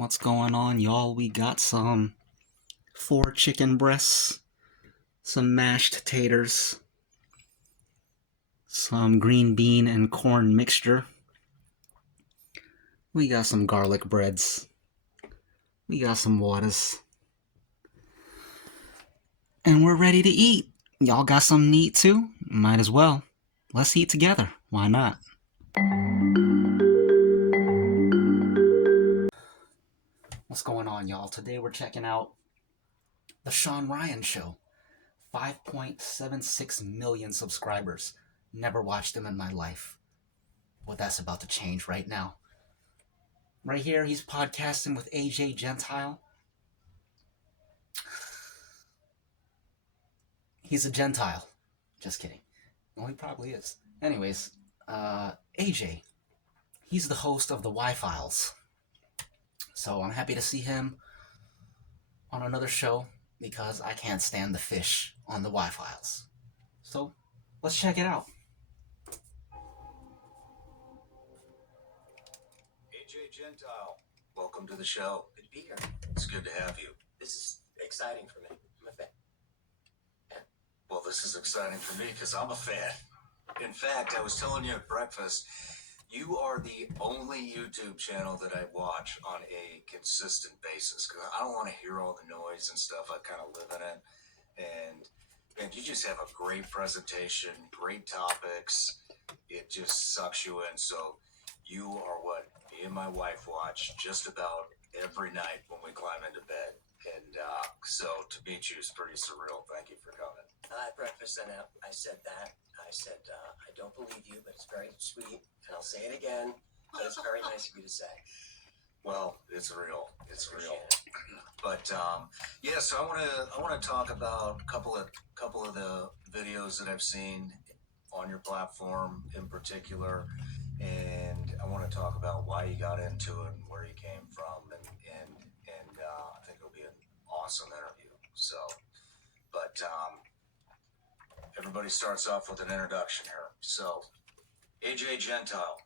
What's going on, y'all? We got some 4 chicken breasts, some mashed taters, some green bean and corn mixture. We got some garlic breads. We got some waters. And we're ready to eat. Y'all got something to eat too? Might as well. Let's eat together. Why not? What's going on, y'all? Today we're checking out the Shawn Ryan Show. 5.76 million subscribers. Never watched him in my life. Well, that's about to change right now. Right here, he's podcasting with Gentile. He's a Gentile. Just kidding. Well, he probably is. Anyways, AJ, he's the host of the Y-Files. So I'm happy to see him on another show because I can't stand the fish on the Y-Files. So let's check it out. AJ Gentile, welcome to the show. Good to be here. It's good to have you. This is exciting for me. I'm a fan. Well, this is exciting for me because I'm a fan. In fact, I was telling you at breakfast, you are the only YouTube channel that I watch on a consistent basis because I don't want to hear all the noise and stuff. I kind of live in it. And you just have a great presentation, great topics. It just sucks you in. So you are what me and my wife watch just about every night when we climb into bed. And so to meet you is pretty surreal. Thank you for coming. At breakfast, and I said that. I said, I don't believe you, but it's very sweet. And I'll say it again, but it's very nice of you to say. Well, it's real. It's real. Appreciate it. But yeah, so I want to talk about a couple of the videos that I've seen on your platform in particular, and I want to talk about why you got into it and where you came from, and I think it'll be an awesome interview. So, but everybody starts off with an introduction here. So, AJ Gentile,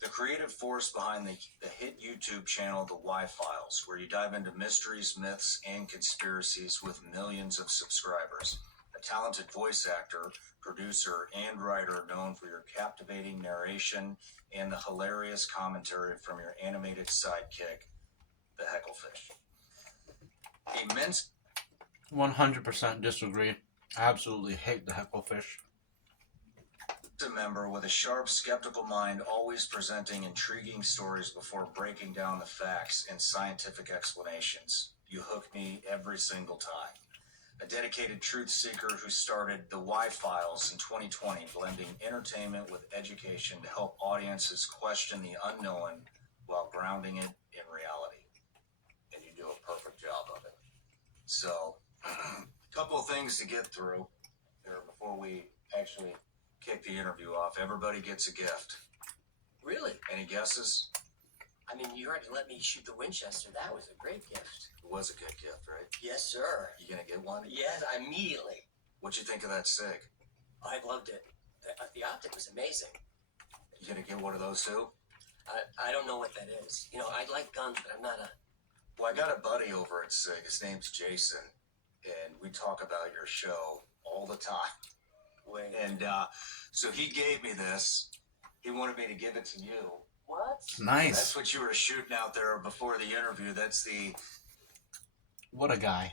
the creative force behind the hit YouTube channel The Y-Files, where you dive into mysteries, myths, and conspiracies with millions of subscribers. A talented voice actor, producer, and writer known for your captivating narration and the hilarious commentary from your animated sidekick, the Hecklefish. Immense 100% disagree. I absolutely hate the Hecklefish. A member with a sharp, skeptical mind, always presenting intriguing stories before breaking down the facts and scientific explanations. You hook me every single time. A dedicated truth seeker who started the Y-Files in 2020, blending entertainment with education to help audiences question the unknown while grounding it in reality. And you do a perfect job of it. So, a couple of things to get through here before we actually kick the interview off. Everybody gets a gift. Really? Any guesses? I mean, you already let me shoot the Winchester. That was a great gift. It was a good gift, right? Yes, sir. You gonna get one? Yes, immediately. What'd you think of that SIG? I loved it. The optic was amazing. You gonna get one of those too? I don't know what that is. You know, I like guns, but I'm not a... Well, I got a buddy over at SIG. His name's Jason, and we talk about your show all the time. Wait. And so he gave me this. He wanted me to give it to you. What? Nice. That's what you were shooting out there before the interview. That's the... What a guy.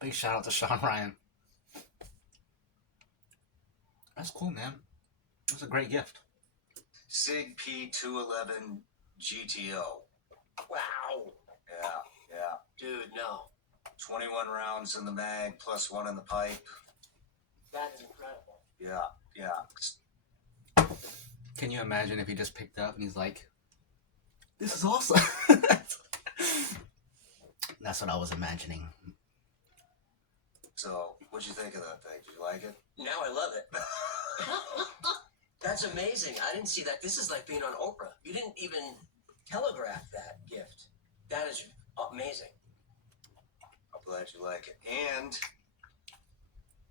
Big shout out to Shawn Ryan. That's cool, man. That's a great gift. SIG P211 GTO. Wow. Yeah. Dude, no. 21 rounds in the mag, plus 1 in the pipe. That is incredible. Yeah. Can you imagine if he just picked up and he's like, this is awesome. That's what I was imagining. So, what'd you think of that thing? Did you like it? Now I love it. That's amazing. I didn't see that. This is like being on Oprah. You didn't even telegraph that gift. That is amazing. I'm glad you like it. And,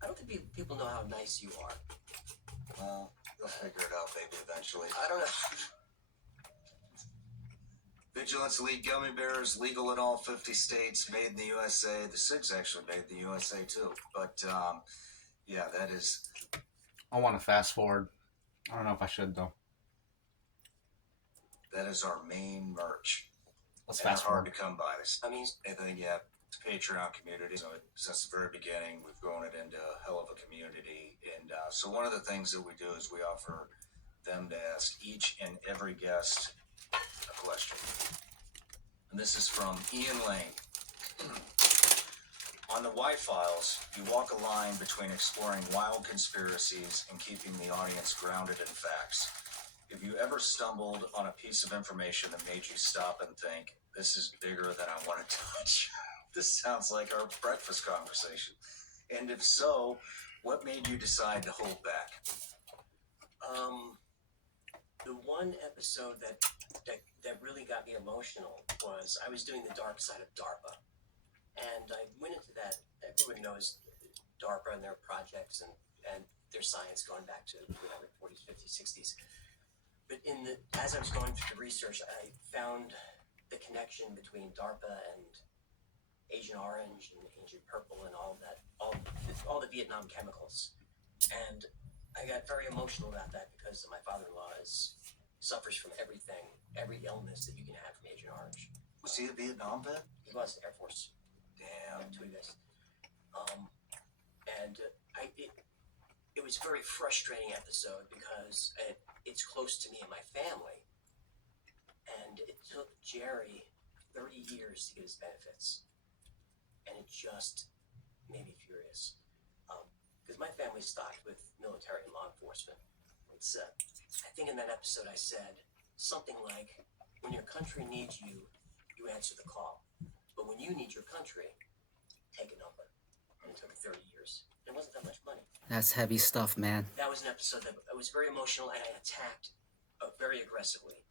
I don't think people know how nice you are. well, they'll figure it out maybe eventually. I don't know. Vigilance Elite Gummy Bears, legal in all 50 states, made in the USA. The SIG's actually made in the USA too. But yeah, that is. I want to fast forward. I don't know if I should though. That is our main merch. Let's and fast they're hard forward. to come by. I mean, anything, yeah. It's a Patreon community. So since the very beginning, we've grown it into a hell of a community. And so one of the things that we do is we offer them to ask each and every guest a question. And this is from Ian Lane. On the Y-Files, you walk a line between exploring wild conspiracies and keeping the audience grounded in facts. Have you ever stumbled on a piece of information that made you stop and think, this is bigger than I want to touch? This sounds like our breakfast conversation. And if so, what made you decide to hold back? The one episode that really got me emotional was I was doing the dark side of DARPA. And I went into that. Everyone knows DARPA and their projects and their science going back to the 40s, 50s, 60s. But as I was going through the research, I found the connection between DARPA and Agent Orange and Agent Purple and all that, all the Vietnam chemicals. And I got very emotional about that because my father-in-law suffers from everything, every illness that you can have from Agent Orange. Was he a Vietnam vet? He was Air Force. Damn. Two guys. It was a very frustrating episode because it's close to me and my family. And it took Jerry 30 years to get his benefits. And it just made me furious. Because my family's stocked with military and law enforcement. I think in that episode I said something like, when your country needs you, you answer the call. But when you need your country, take a number. And it took 30 years. It wasn't that much money. That's heavy stuff, man. That was an episode that was very emotional, and I attacked very aggressively.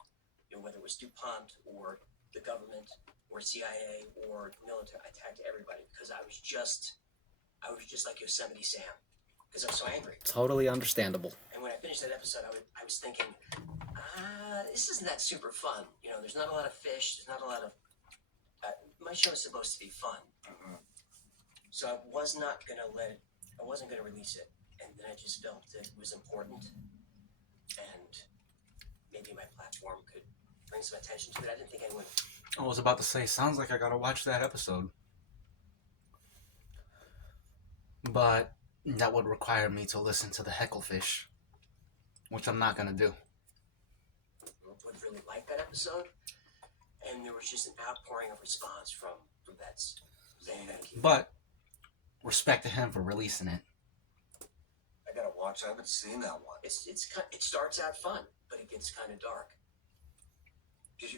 Whether it was DuPont or the government or CIA or military, I attacked everybody because I was just like Yosemite Sam because I was so angry. Totally understandable. And when I finished that episode, I was thinking, this isn't that super fun. There's not a lot of fish. There's not a lot of. My show is supposed to be fun. Mm-hmm. So I was not going to I wasn't going to release it. And then I just felt that it was important. And maybe my platform could bring some attention to it. I didn't think anyone... I was about to say, sounds like I gotta watch that episode. But that would require me to listen to the Hecklefish, which I'm not gonna do. Would really like that episode. And there was just an outpouring of response from vets saying thank you. But respect to him for releasing it. I gotta watch. I haven't seen that one. It starts out fun, but it gets kind of dark. Did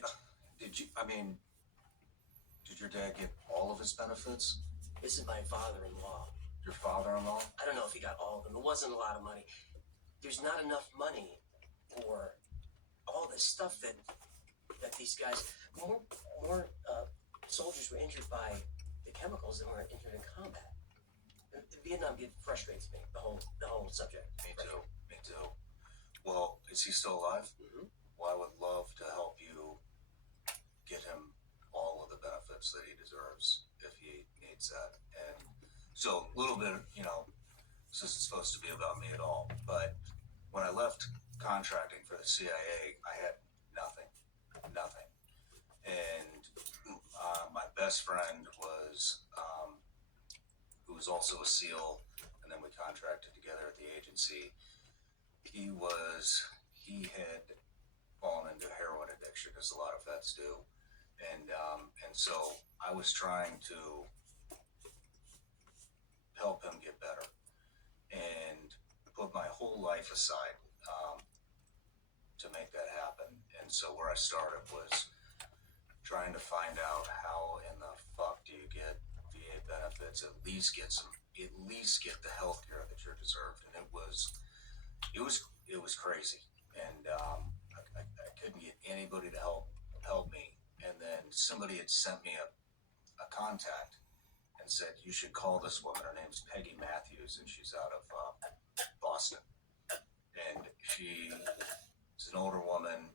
your dad get all of his benefits? This is my father-in-law. Your father-in-law? I don't know if he got all of them. It wasn't a lot of money. There's not enough money for all this stuff that these guys. More soldiers were injured by the chemicals than were injured in combat. The Vietnam frustrates me. The whole subject. Me too. Well, is he still alive? Mm-hmm. Well, I would love to help you get him all of the benefits that he deserves if he needs that. And so a little bit, this isn't supposed to be about me at all, but when I left contracting for the CIA, I had nothing. And my best friend was, who was also a SEAL, and then we contracted together at the agency. He had fallen into heroin addiction, as a lot of vets do. And so I was trying to help him get better and put my whole life aside to make that happen. And so where I started was trying to find out how in the fuck do you get VA benefits, at least get the health care that you're deserved. And it was crazy. And I couldn't get anybody to help me. And then somebody had sent me a contact and said, you should call this woman. Her name's Peggy Matthews, and she's out of Boston. And she's an older woman,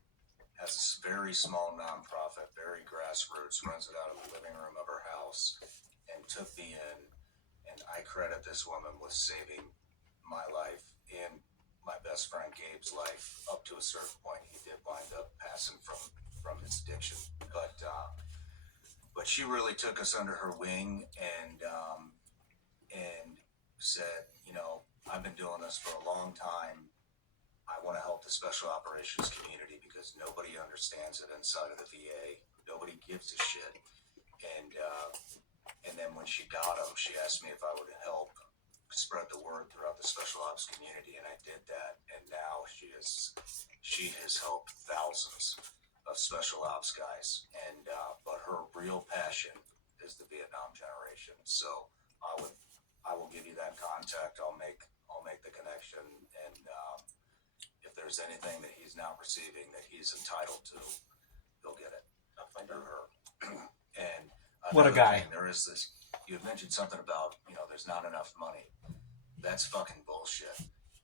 has a very small nonprofit, very grassroots, runs it out of the living room of her house, and took me in. And I credit this woman with saving my life and my best friend Gabe's life up to a certain point. He did wind up passing from his addiction, but she really took us under her wing and said, you know, I've been doing this for a long time. I want to help the special operations community because nobody understands it inside of the VA. Nobody gives a shit. And then when she got him, she asked me if I would help spread the word throughout the special ops community, and I did that. And now she has helped thousands of special ops guys. And but her real passion is the Vietnam generation. So I will give you that contact. I'll make the connection, and if there's anything that he's not receiving that he's entitled to, he'll get it through her. And what a guy! There is this. You had mentioned something about, you know, there's not enough money. That's fucking bullshit.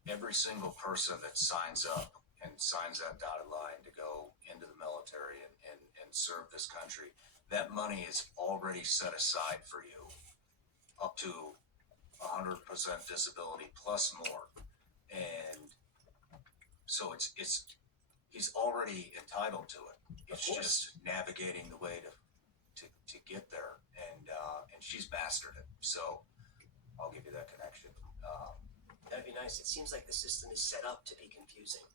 Every single person that signs up and signs that dotted line to go into the military and serve this country, that money is already set aside for you, up to 100% disability plus more, and so it's he's already entitled to it. It's just navigating the way to get there, and she's mastered it. So I'll give you that connection. That'd be nice. It seems like the system is set up to be confusing,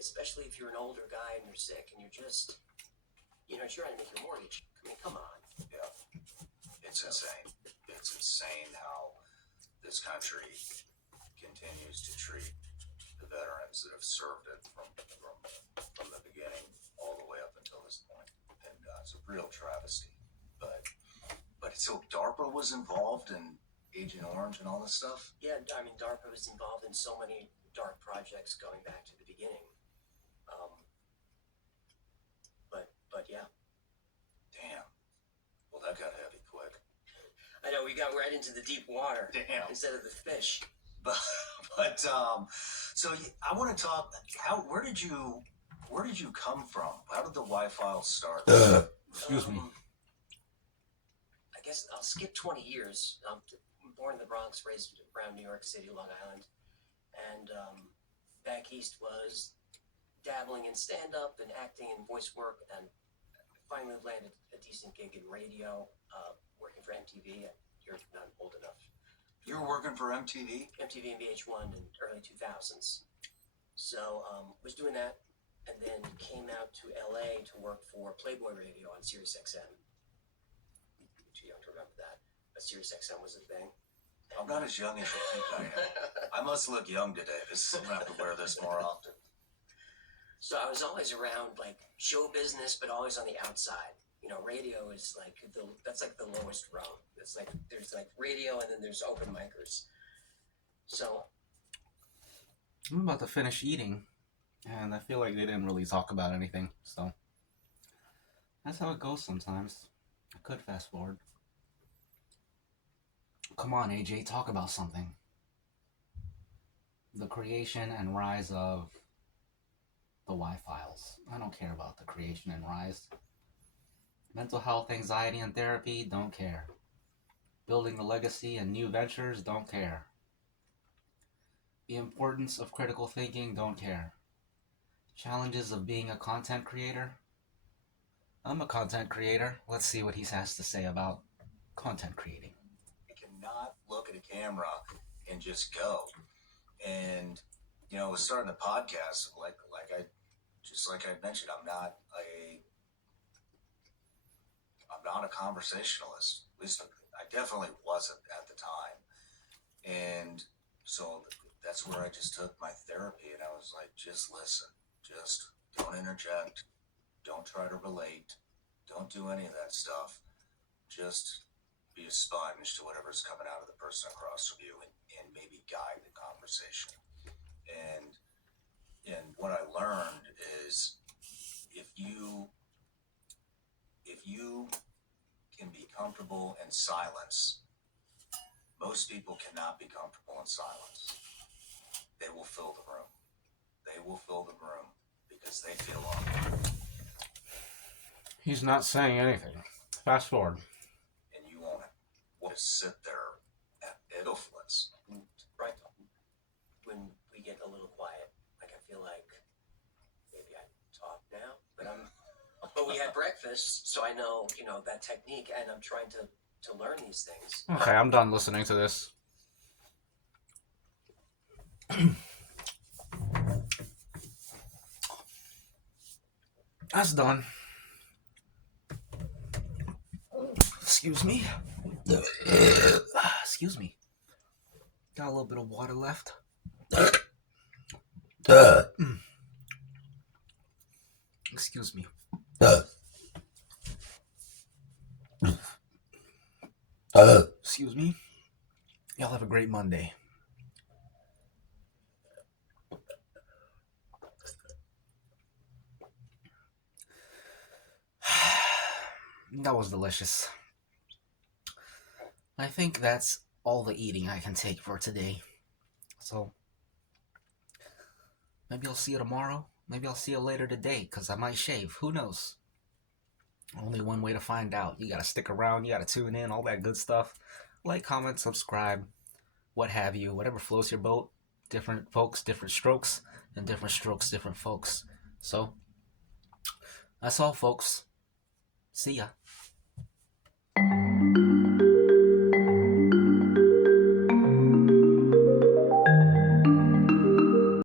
especially if you're an older guy and you're sick and you're just, you know, trying to make your mortgage. I mean, come on. Yeah, it's insane. It's insane how this country continues to treat the veterans that have served it from the beginning all the way up until this point, and it's a real travesty. But so DARPA was involved in Agent Orange and all this stuff. Yeah, I mean, DARPA was involved in so many dark projects going back to the beginning. But yeah. Damn. Well, that got heavy quick. I know, we got right into the deep water. Damn. Instead of the fish. But so I want to talk. Where did you come from? How did the Y-Files start? Excuse me. I guess I'll skip 20 years. I'm born in the Bronx, raised around New York City, Long Island, and back east was dabbling in stand-up and acting and voice work, and finally landed a decent gig in radio, working for MTV. You're not old enough. You were working for MTV? MTV and VH1 in early 2000s. So was doing that, and then came out to LA to work for Playboy Radio on Sirius XM. Too young to remember that, but Sirius XM was a thing. I'm not as young as you think I am. I must look young today. I'm gonna have to wear this more often. So I was always around like show business, but always on the outside. You know, radio is like that's like the lowest rung. It's like there's like radio, and then there's open micers. So I'm about to finish eating, and I feel like they didn't really talk about anything. So that's how it goes sometimes. I could fast forward. Come on, AJ, talk about something. The creation and rise of the Y-Files. I don't care about the creation and rise. Mental health, anxiety, and therapy, don't care. Building a legacy and new ventures, don't care. The importance of critical thinking, don't care. Challenges of being a content creator. I'm a content creator. Let's see what he has to say about content creating. I cannot look at a camera and just go. And, you know, starting a podcast, like I mentioned, I'm not a conversationalist. At least I definitely wasn't at the time. And so that's where I just took my therapy, and I was like, just listen. Just don't interject. Don't try to relate. Don't do any of that stuff. Just be a sponge to whatever's coming out of the person across from you, and maybe guide the conversation. And what I learned is if you can be comfortable in silence, most people cannot be comfortable in silence. They will fill the room. They will fill the room because they feel awkward. He's not saying anything. Fast forward. and you won't want to sit there and influence. Right. When we get a little quiet, like I feel like maybe I talk now, but we had breakfast, so I know, that technique, and I'm trying to learn these things. Okay, I'm done listening to this. That's done. Excuse me. Excuse me. Got a little bit of water left. Excuse me. Excuse me. Y'all have a great Monday. That was delicious. I think that's all the eating I can take for today. So, maybe I'll see you tomorrow. Maybe I'll see you later today, because I might shave. Who knows? Only one way to find out. You gotta stick around, you gotta tune in, all that good stuff. Like, comment, subscribe, what have you. Whatever floats your boat. Different folks, different strokes, and different strokes, different folks. So, that's all, folks. See ya.